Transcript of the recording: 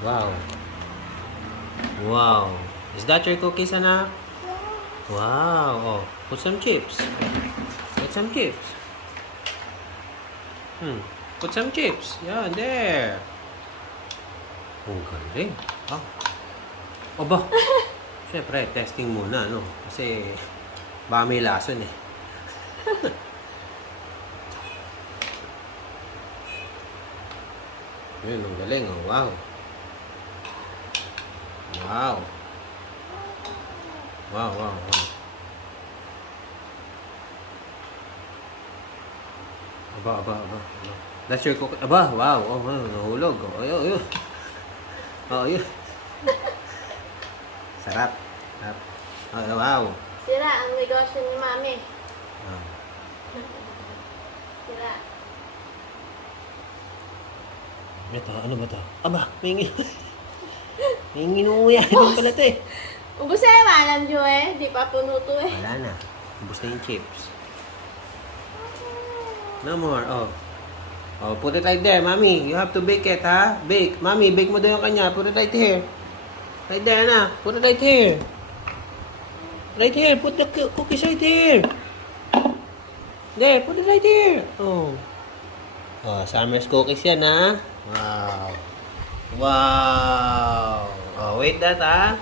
Wow. Wow. Is that your cookies, anak? Wow. Oh, put some chips. Put some chips. Put some chips. Yeah, there. Ang galing. Oh. Aba. Siyempre, testing muna, no? Kasi, baka may lason eh. Yun, ang galing. Oh, wow. Wow. Wow, wow, wow. Aba. That's your cookie. Aba, wow. Oh, nahulog. Oh, ayun. Oh, ayun. Sarap. Sarap. Oh, wow. Sira ang negosyo ni Mami. Ah. Sira. Ito, ano ba to? Aba, may nginuya. Ano pala to eh? Ubus eh, malam jo eh. Di pa puno to eh. Wala na. Ubus na yung chips. No more. Oh. Oh, put it right there, Mommy. You have to bake it, ha? Bake. Mommy, bake mo daw yung kanya. Put it right here. Right there, na. Put it right here. Right here. Put the cookies right here. There, put it right here. Oh. Oh, Summer's cookies yan, ha? Wow. Wow. Oh, wait that, ha?